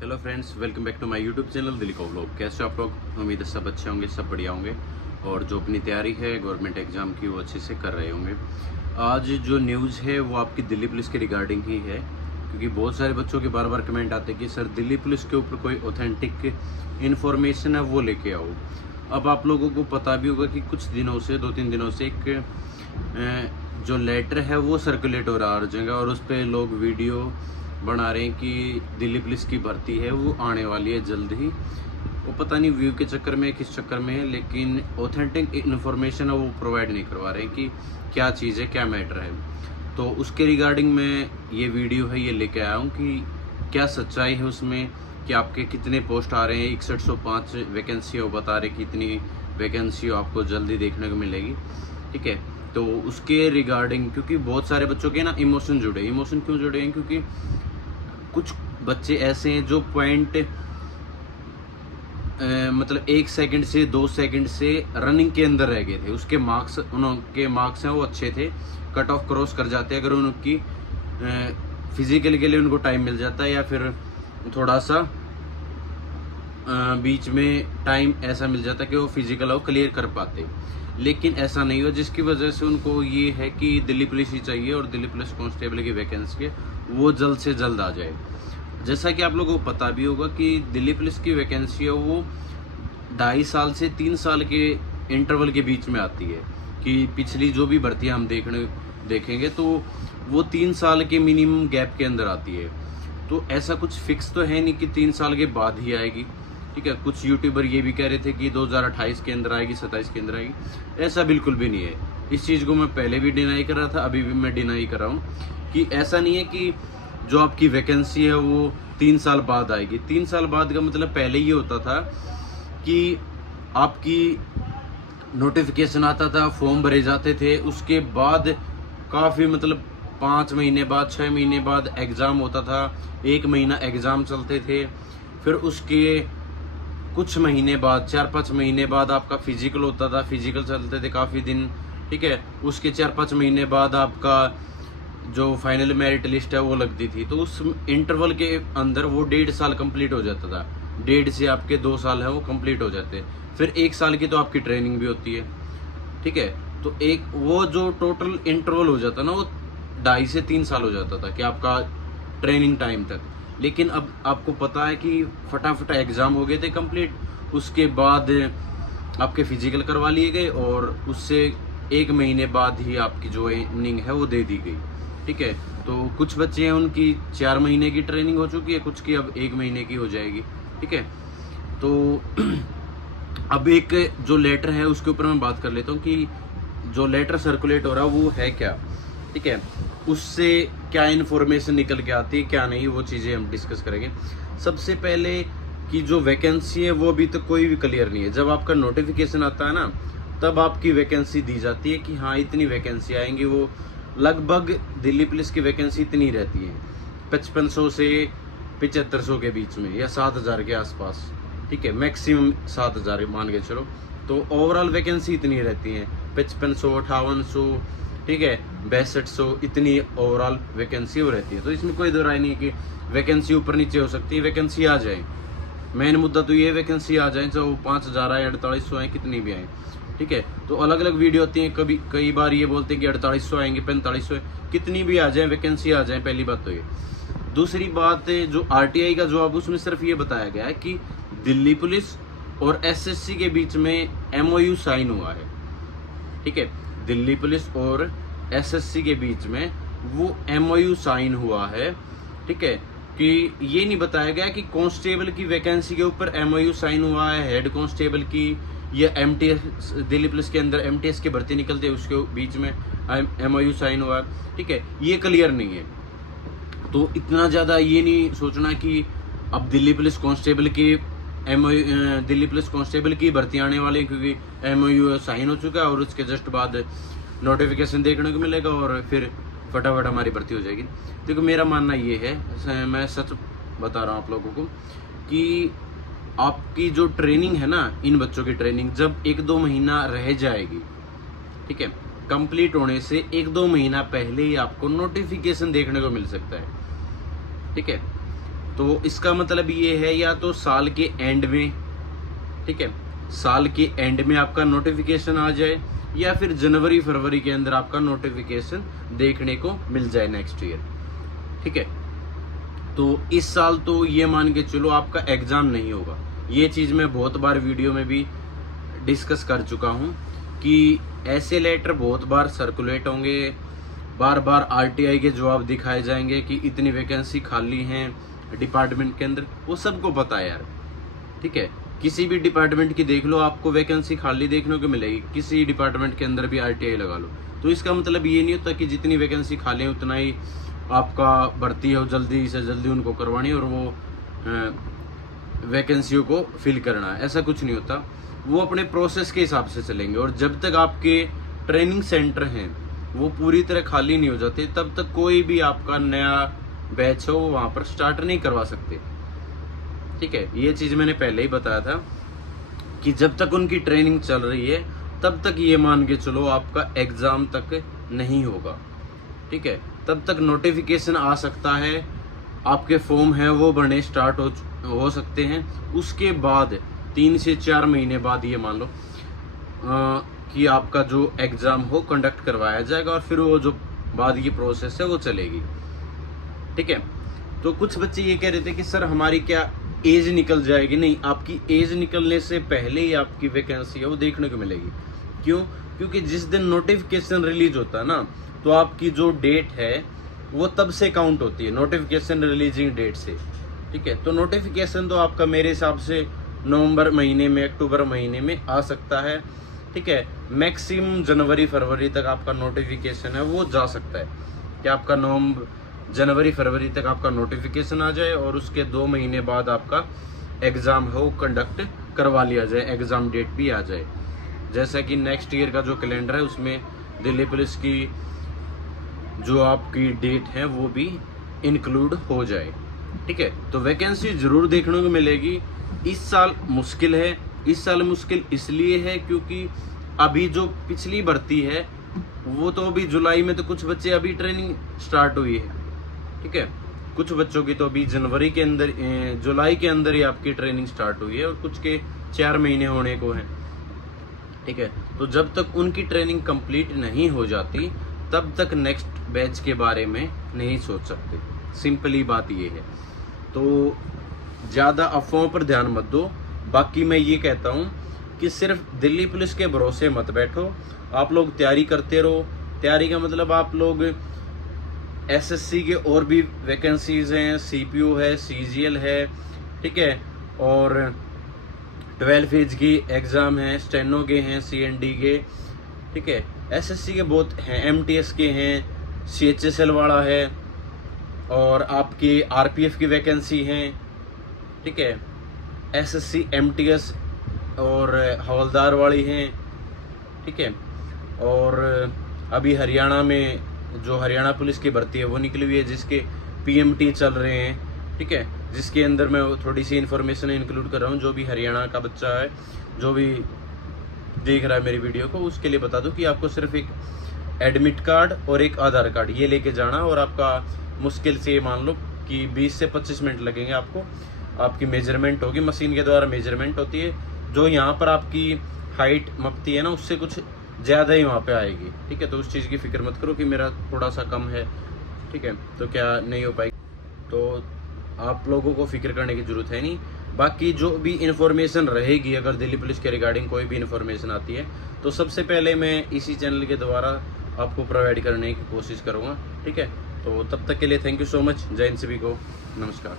Hello friends, welcome back to my YouTube channel Dilip vlog. कैसे हो आप लोग? उम्मीद है सब अच्छे होंगे, सब बढ़िया होंगे और जो अपनी तैयारी है गवर्नमेंट एग्ज़ाम की वो अच्छे से कर रहे होंगे। आज जो न्यूज़ है वो आपकी दिल्ली पुलिस के रिगार्डिंग ही है, क्योंकि बहुत सारे बच्चों के बार बार कमेंट आते हैं कि सर दिल्ली पुलिस के ऊपर कोई ऑथेंटिक इन्फॉर्मेशन है वो लेके आओ। अब आप लोगों को पता भी होगा कि कुछ दिनों से 2-3 दिनों से एक जो लेटर है वो सर्कुलेट हो रहा है हर जगह, और उस पर लोग वीडियो बना रहे हैं कि दिल्ली पुलिस की भर्ती है वो आने वाली है जल्द ही। वो पता नहीं व्यू के चक्कर में किस चक्कर में है, लेकिन ऑथेंटिक इन्फॉर्मेशन है वो प्रोवाइड नहीं करवा रहे हैं कि क्या चीज़ है, क्या मैटर है। तो उसके रिगार्डिंग मैं ये वीडियो है ये लेके आया हूँ कि क्या सच्चाई है उसमें, कि आपके कितने पोस्ट आ रहे हैं। 6105 वैकेंसी है, वो बता रहे कि इतनी वैकेंसी आपको जल्दी देखने को मिलेगी। ठीक है, तो उसके रिगार्डिंग, क्योंकि बहुत सारे बच्चों के ना इमोशन जुड़े। इमोशन क्यों जुड़े हैं? क्योंकि कुछ बच्चे ऐसे हैं जो पॉइंट मतलब 1 सेकंड से 2 सेकंड से रनिंग के अंदर रह गए थे। उसके मार्क्स, उनके मार्क्स हैं वो अच्छे थे, कट ऑफ क्रॉस कर जाते अगर उनकी फिजिकल के लिए उनको टाइम मिल जाता है, या फिर थोड़ा सा बीच में टाइम ऐसा मिल जाता कि वो फिजिकल वो क्लियर कर पाते। लेकिन ऐसा नहीं हुआ, जिसकी वजह से उनको ये है कि दिल्ली पुलिस ही चाहिए और दिल्ली पुलिस कांस्टेबल की वैकेंसी है वो जल्द से जल्द आ जाए। जैसा कि आप लोगों को पता भी होगा कि दिल्ली पुलिस की वैकेंसी है वो 2.5 साल से 3 साल के इंटरवल के बीच में आती है। कि पिछली जो भी भर्तियां हम देखेंगे तो वो 3 साल के मिनिमम गैप के अंदर आती है। तो ऐसा कुछ फिक्स तो है नहीं कि 3 साल के बाद ही आएगी। ठीक है, कुछ यूट्यूबर ये भी कह रहे थे कि 2028 के अंदर आएगी, 27 के अंदर आएगी। ऐसा बिल्कुल भी नहीं है। इस चीज़ को मैं पहले भी डिनाई कर रहा था, अभी भी मैं डिनाई कर रहा हूँ कि ऐसा नहीं है कि जो आपकी वैकेंसी है वो 3 साल बाद आएगी। 3 साल बाद का मतलब पहले ये होता था कि आपकी नोटिफिकेशन आता था, फॉर्म भरे जाते थे, उसके बाद काफ़ी मतलब 5 महीने बाद, 6 महीने बाद एग्ज़ाम होता था, 1 महीना एग्ज़ाम चलते थे, फिर उसके कुछ महीने बाद, 4-5 महीने बाद आपका फिजिकल होता था, फिजिकल चलते थे काफ़ी दिन। ठीक है, उसके 4-5 महीने बाद आपका जो फाइनल मेरिट लिस्ट है वो लगती थी। तो उस इंटरवल के अंदर वो 1.5 साल कंप्लीट हो जाता था। 1.5 से आपके 2 साल है वो कंप्लीट हो जाते। फिर 1 साल की तो आपकी ट्रेनिंग भी होती है। ठीक है, तो एक वो जो टोटल इंटरवल हो जाता ना वो 2.5 से 3 साल हो जाता था कि आपका ट्रेनिंग टाइम तक। लेकिन अब आपको पता है कि फटाफट एग्ज़ाम हो गए थे कंप्लीट, उसके बाद आपके फिजिकल करवा लिए गए और उससे 1 महीने बाद ही आपकी जो ट्रेनिंग है वो दे दी गई। ठीक है, तो कुछ बच्चे हैं उनकी 4 महीने की ट्रेनिंग हो चुकी है, कुछ की अब 1 महीने की हो जाएगी। ठीक है, तो अब एक जो लेटर है उसके ऊपर मैं बात कर लेता हूँ कि जो लेटर सर्कुलेट हो रहा है वो है क्या। ठीक है, उससे क्या इन्फॉर्मेशन निकल के आती है, क्या नहीं, वो चीज़ें हम डिस्कस करेंगे। सबसे पहले कि जो वैकेंसी है वो अभी तक कोई भी क्लियर नहीं है। जब आपका नोटिफिकेशन आता है ना तब आपकी वैकेंसी दी जाती है कि हाँ इतनी वैकेंसी आएंगी। वो लगभग दिल्ली पुलिस की वैकेंसी इतनी रहती है, 5500 से 7500 के बीच में, या 7000 के आसपास। ठीक है, मैक्सिमम 7000 मान के चलो। तो ओवरऑल वैकेंसी इतनी रहती है, 5500, 5800, ठीक है, 6200, इतनी ओवरऑल वैकेंसी हो रहती है। तो इसमें कोई दो राय नहीं है कि वैकेंसी ऊपर नीचे हो सकती है, वैकेंसी आ जाए। मेन मुद्दा तो ये वैकेंसी आ जाए, चाहे वो 5000 आए, 4800 आए, कितनी भी आए। ठीक है, तो अलग अलग वीडियो होती हैं, कई बार ये बोलते हैं कि 4800 आएंगे, 4500, कितनी भी आ जाए, वैकेंसी आ जाए। पहली बात तो ये। दूसरी बात, जो आरटीआई का जवाब उसमें सिर्फ ये बताया गया है कि दिल्ली पुलिस और एसएससी के बीच में एमओयू साइन हुआ है। ठीक है, दिल्ली पुलिस और एसएससी के बीच में वो एमओयू साइन हुआ है। ठीक है, कि ये नहीं बताया गया कि कांस्टेबल की वैकेंसी के ऊपर एमओयू साइन हुआ है, हेड कांस्टेबल की, या एमटीएस, दिल्ली पुलिस के अंदर एमटीएस की भर्ती निकलती है उसके बीच में एमओयू साइन हुआ है। ठीक है, ये क्लियर नहीं है। तो इतना ज़्यादा ये नहीं सोचना कि अब दिल्ली पुलिस कांस्टेबल की दिल्ली पुलिस कांस्टेबल की भर्ती आने वाली है, क्योंकि एमओयू साइन हो चुका है और उसके जस्ट बाद नोटिफिकेशन देखने को मिलेगा और फिर फटाफट हमारी भर्ती हो जाएगी। देखो मेरा मानना ये है, मैं सच बता रहा हूँ आप लोगों को, कि आपकी जो ट्रेनिंग है ना, इन बच्चों की ट्रेनिंग जब 1-2 महीना रह जाएगी, ठीक है, कंप्लीट होने से 1-2 महीना पहले ही आपको नोटिफिकेशन देखने को मिल सकता है। ठीक है, तो इसका मतलब ये है या तो साल के एंड में, ठीक है, साल के एंड में आपका नोटिफिकेशन आ जाए, या फिर जनवरी फरवरी के अंदर आपका नोटिफिकेशन देखने को मिल जाए नेक्स्ट ईयर, ठीक है। तो इस साल तो ये मान के चलो आपका एग्जाम नहीं होगा। ये चीज़ मैं बहुत बार वीडियो में भी डिस्कस कर चुका हूँ कि ऐसे लेटर बहुत बार सर्कुलेट होंगे, बार बार आरटीआई के जवाब दिखाए जाएंगे कि इतनी वैकेंसी खाली हैं डिपार्टमेंट के अंदर। वो सबको पता है यार, ठीक है। किसी भी डिपार्टमेंट की देख लो, आपको वैकेंसी खाली देखने को मिलेगी। किसी डिपार्टमेंट के अंदर भी आरटीआई लगा लो, तो इसका मतलब ये नहीं होता कि जितनी वैकेंसी खाली है उतना ही आपका भर्ती है जल्दी से जल्दी उनको करवानी और वो वैकेंसियों को फिल करना है। ऐसा कुछ नहीं होता। वो अपने प्रोसेस के हिसाब से चलेंगे, और जब तक आपके ट्रेनिंग सेंटर हैं वो पूरी तरह खाली नहीं हो जाते, तब तक कोई भी आपका नया बैच हो वहाँ पर स्टार्ट नहीं करवा सकते, ठीक है। ये चीज़ मैंने पहले ही बताया था कि जब तक उनकी ट्रेनिंग चल रही है तब तक ये मान के चलो आपका एग्ज़ाम तक नहीं होगा, ठीक है। तब तक नोटिफिकेशन आ सकता है, आपके फॉर्म हैं वो भरने स्टार्ट हो सकते हैं। उसके बाद 3 से 4 महीने बाद ये मान लो कि आपका जो एग्ज़ाम हो कंडक्ट करवाया जाएगा, और फिर वो जो बाद की प्रोसेस है वो चलेगी, ठीक है। तो कुछ बच्चे ये कह रहे थे कि सर हमारी क्या एज निकल जाएगी? नहीं, आपकी एज निकलने से पहले ही आपकी वैकेंसी है वो देखने को मिलेगी। क्यों? क्योंकि जिस दिन नोटिफिकेशन रिलीज होता है ना, तो आपकी जो डेट है वो तब से काउंट होती है, नोटिफिकेशन रिलीजिंग डेट से, ठीक है। तो नोटिफिकेशन तो आपका मेरे हिसाब से नवंबर महीने में, अक्टूबर महीने में आ सकता है, ठीक है। मैक्सिमम जनवरी फरवरी तक आपका नोटिफिकेशन है वो जा सकता है कि आपका जनवरी फरवरी तक आपका नोटिफिकेशन आ जाए, और उसके 2 महीने बाद आपका एग्ज़ाम हो कंडक्ट करवा लिया जाए, एग्ज़ाम डेट भी आ जाए। जैसा कि नेक्स्ट ईयर का जो कैलेंडर है उसमें दिल्ली पुलिस की जो आपकी डेट है वो भी इंक्लूड हो जाए, ठीक है। तो वैकेंसी ज़रूर देखने को मिलेगी। इस साल मुश्किल है। इस साल मुश्किल इसलिए है क्योंकि अभी जो पिछली भर्ती है वो तो अभी जुलाई में, तो कुछ बच्चे अभी ट्रेनिंग स्टार्ट हुई है, ठीक है। कुछ बच्चों की तो अभी जनवरी के अंदर, जुलाई के अंदर ही आपकी ट्रेनिंग स्टार्ट हुई है, और कुछ के 4 महीने होने को हैं, ठीक है। तो जब तक उनकी ट्रेनिंग कंप्लीट नहीं हो जाती तब तक नेक्स्ट बैच के बारे में नहीं सोच सकते। सिंपली बात ये है। तो ज़्यादा अफवाहों पर ध्यान मत दो। बाकी मैं ये कहता हूँ कि सिर्फ दिल्ली पुलिस के भरोसे मत बैठो, आप लोग तैयारी करते रहो। तैयारी का मतलब आप लोग एसएससी के और भी वैकेंसीज हैं, सीपीओ है, सीजीएल है, ठीक है, और 12 एज की एग्ज़ाम है, स्टेनो के हैं, सीएनडी के, ठीक है। एसएससी के बहुत हैं, एमटीएस के हैं, सीएचएसएल वाला है, और आपकी आरपीएफ की वैकेंसी हैं, ठीक है। एसएससी एमटीएस और हवलदार वाली हैं, ठीक है। और अभी हरियाणा में जो हरियाणा पुलिस की भर्ती है वो निकली हुई है, जिसके पीएमटी चल रहे हैं, ठीक है, जिसके अंदर मैं थोड़ी सी इन्फॉर्मेशन इंक्लूड कर रहा हूँ। जो भी हरियाणा का बच्चा है, जो भी देख रहा है मेरी वीडियो को, उसके लिए बता दूं कि आपको सिर्फ एक एडमिट कार्ड और एक आधार कार्ड ये लेके जाना, और आपका मुश्किल से मान लो कि 20 से 25 मिनट लगेंगे आपको। आपकी मेजरमेंट होगी, मशीन के द्वारा मेजरमेंट होती है, जो यहाँ पर आपकी हाइट मपती है ना, उससे कुछ ज़्यादा ही वहाँ पे आएगी, ठीक है। तो उस चीज़ की फिक्र मत करो कि मेरा थोड़ा सा कम है, ठीक है, तो क्या नहीं हो पाएगी। तो आप लोगों को फिक्र करने की ज़रूरत है नहीं। बाकी जो भी इन्फॉर्मेशन रहेगी, अगर दिल्ली पुलिस के रिगार्डिंग कोई भी इन्फॉर्मेशन आती है, तो सबसे पहले मैं इसी चैनल के द्वारा आपको प्रोवाइड करने की कोशिश करूँगा, ठीक है। तो तब तक के लिए थैंक यू सो मच। जय हिंद सभी को, नमस्कार।